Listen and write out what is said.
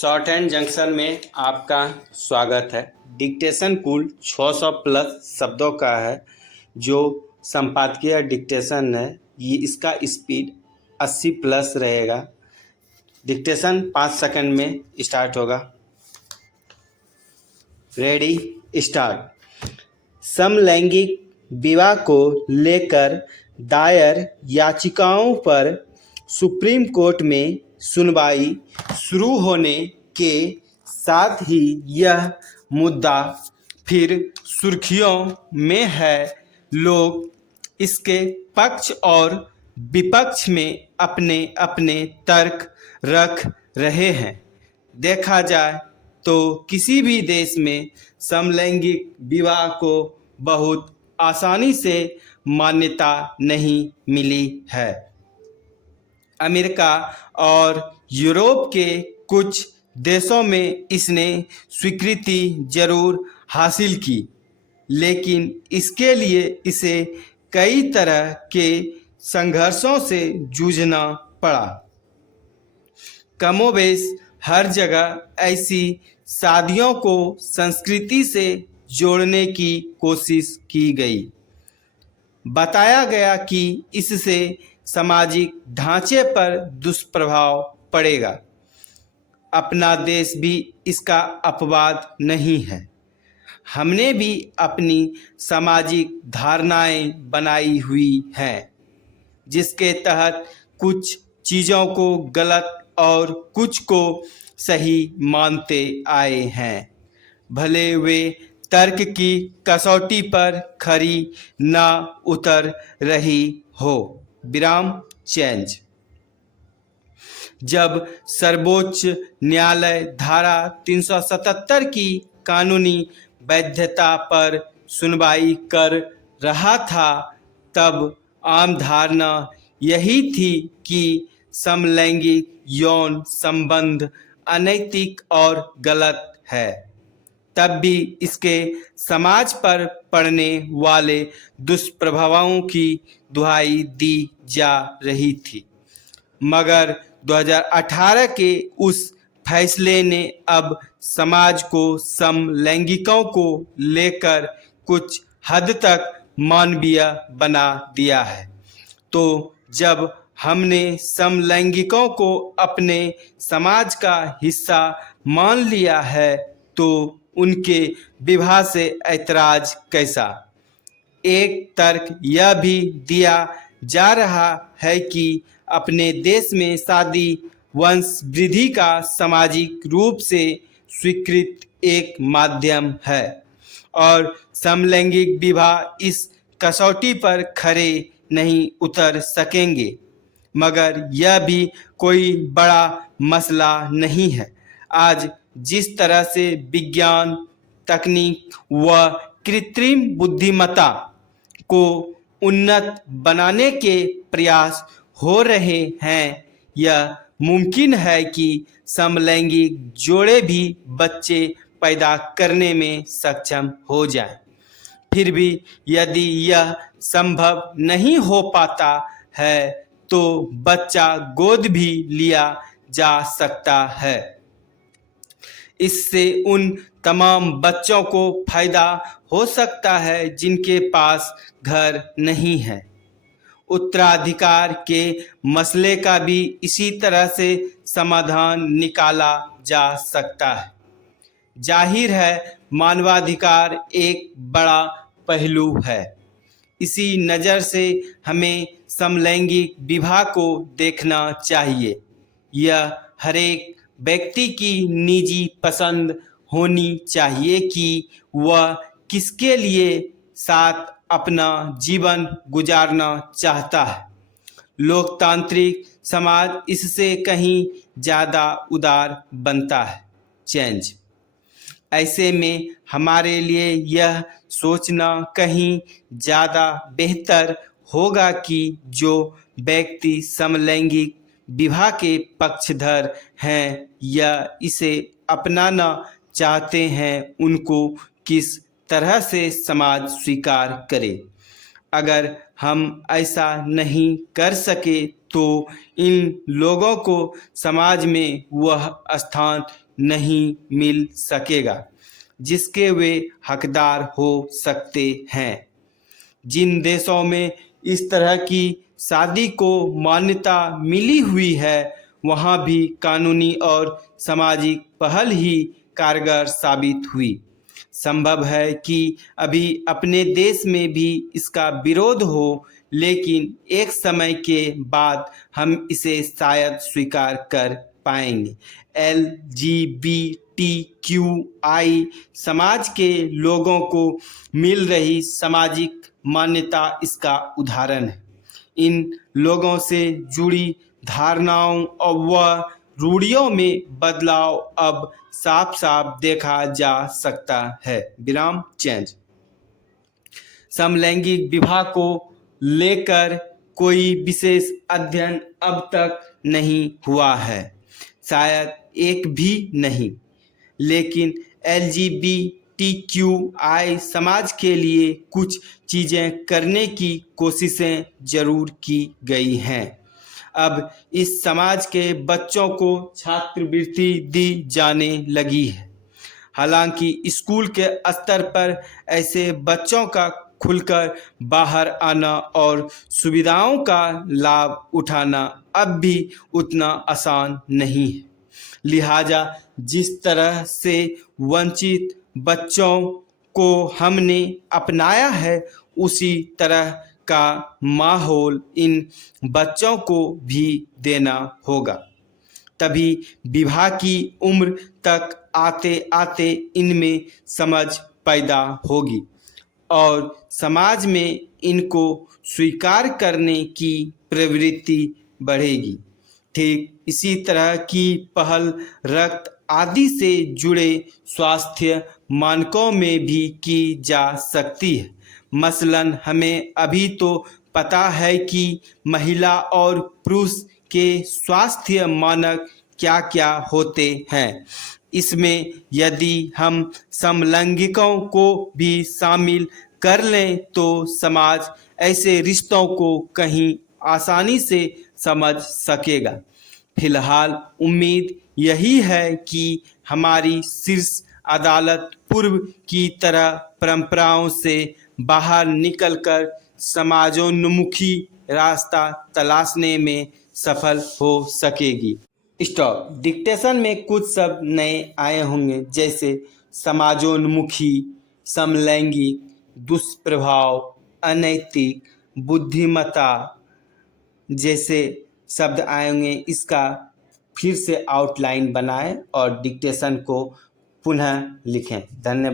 Short hand junction में आपका स्वागत है। डिक्टेशन कुल 600 प्लस शब्दों का है। जो संपादकीय डिक्टेशन है ये इसका स्पीड 80 प्लस रहेगा। डिक्टेशन 5 सेकंड में स्टार्ट होगा। Ready start. समलैंगिक विवाह को लेकर दायर याचिकाओं पर सुप्रीम कोर्ट में सुनवाई शुरू होने के साथ ही यह मुद्दा फिर सुर्खियों में है। लोग इसके पक्ष और विपक्ष में अपने अपने तर्क रख रहे हैं। देखा जाए तो किसी भी देश में समलैंगिक विवाह को बहुत आसानी से मान्यता नहीं मिली है। अमेरिका और यूरोप के कुछ देशों में इसने स्वीकृति जरूर हासिल की, लेकिन इसके लिए इसे कई तरह के संघर्षों से जूझना पड़ा। कमोबेश हर जगह ऐसी शादियों को संस्कृति से जोड़ने की कोशिश की गई। बताया गया कि इससे सामाजिक ढांचे पर दुष्प्रभाव पड़ेगा। अपना देश भी इसका अपवाद नहीं है। हमने भी अपनी सामाजिक धारणाएं बनाई हुई हैं, जिसके तहत कुछ चीज़ों को गलत और कुछ को सही मानते आए हैं, भले वे तर्क की कसौटी पर खरी ना उतर रही हो। विराम चेंज। जब सर्वोच्च न्यायालय धारा 377 की कानूनी वैधता पर सुनवाई कर रहा था, तब आम धारणा यही थी कि समलैंगिक यौन संबंध अनैतिक और गलत है। तब भी इसके समाज पर पड़ने वाले दुष्प्रभावों की दुहाई दी जा रही थी, मगर 2018 के उस फैसले ने अब समाज को समलैंगिकों को लेकर कुछ हद तक मानवीय बना दिया है। तो जब हमने समलैंगिकों को अपने समाज का हिस्सा मान लिया है, तो उनके विवाह से ऐतराज कैसा? एक तर्क यह भी दिया जा रहा है कि अपने देश में शादी वंश वृद्धि का सामाजिक रूप से स्वीकृत एक माध्यम है और समलैंगिक विवाह इस कसौटी पर खरे नहीं उतर सकेंगे। मगर यह भी कोई बड़ा मसला नहीं है। आज जिस तरह से विज्ञान, तकनीक व कृत्रिम बुद्धिमत्ता को उन्नत बनाने के प्रयास हो रहे हैं, यह मुमकिन है कि समलैंगिक जोड़े भी बच्चे पैदा करने में सक्षम हो जाएं। फिर भी यदि यह संभव नहीं हो पाता है, तो बच्चा गोद भी लिया जा सकता है। इससे उन तमाम बच्चों को फायदा हो सकता है जिनके पास घर नहीं है। उत्तराधिकार के मसले का भी इसी तरह से समाधान निकाला जा सकता है। जाहिर है, मानवाधिकार एक बड़ा पहलू है। इसी नज़र से हमें समलैंगिक विवाह को देखना चाहिए। यह हरेक व्यक्ति की निजी पसंद होनी चाहिए कि वह किसके लिए साथ अपना जीवन गुजारना चाहता है। लोकतांत्रिक समाज इससे कहीं ज़्यादा उदार बनता है। चेंज। ऐसे में हमारे लिए यह सोचना कहीं ज़्यादा बेहतर होगा कि जो व्यक्ति समलैंगिक विवाह के पक्षधर हैं या इसे अपनाना चाहते हैं, उनको किस तरह से समाज स्वीकार करे। अगर हम ऐसा नहीं कर सके तो इन लोगों को समाज में वह स्थान नहीं मिल सकेगा जिसके वे हकदार हो सकते हैं। जिन देशों में इस तरह की शादी को मान्यता मिली हुई है वहाँ भी कानूनी और सामाजिक पहल ही कारगर साबित हुई। संभव है कि अभी अपने देश में भी इसका विरोध हो, लेकिन एक समय के बाद हम इसे शायद स्वीकार कर पाएंगे। LGBTQI समाज के लोगों को मिल रही सामाजिक मान्यता इसका उदाहरण है। इन लोगों से जुड़ी धारणाओं और व रूढ़ियों में बदलाव अब साफ साफ देखा जा सकता है। विराम चेंज। समलैंगिक विवाह को लेकर कोई विशेष अध्ययन अब तक नहीं हुआ है, शायद एक भी नहीं, लेकिन LGBTQI समाज के लिए कुछ चीज़ें करने की कोशिशें जरूर की गई हैं। अब इस समाज के बच्चों को छात्रवृत्ति दी जाने लगी है। हालांकि स्कूल के स्तर पर ऐसे बच्चों का खुलकर बाहर आना और सुविधाओं का लाभ उठाना अब भी उतना आसान नहीं है। लिहाजा जिस तरह से वंचित बच्चों को हमने अपनाया है उसी तरह का माहौल इन बच्चों को भी देना होगा। तभी विवाह की उम्र तक आते आते इनमें समझ पैदा होगी और समाज में इनको स्वीकार करने की प्रवृत्ति बढ़ेगी। ठीक इसी तरह की पहल रक्त आदि से जुड़े स्वास्थ्य मानकों में भी की जा सकती है। मसलन हमें अभी तो पता है कि महिला और पुरुष के स्वास्थ्य मानक क्या क्या होते हैं। इसमें यदि हम समलैंगिकों को भी शामिल कर लें तो समाज ऐसे रिश्तों को कहीं आसानी से समझ सकेगा। फिलहाल उम्मीद यही है कि हमारी शीर्ष अदालत पूर्व की तरह परंपराओं से बाहर निकलकर समाजोन्मुखी रास्ता तलाशने में सफल हो सकेगी। स्टॉप। डिक्टेशन में कुछ शब्द नए आए होंगे जैसे समाजोन्मुखी, समलैंगिक, दुष्प्रभाव, अनैतिक, बुद्धिमत्ता जैसे शब्द आएंगे। इसका फिर से आउटलाइन बनाएं और डिक्टेशन को पुनः लिखें। धन्यवाद।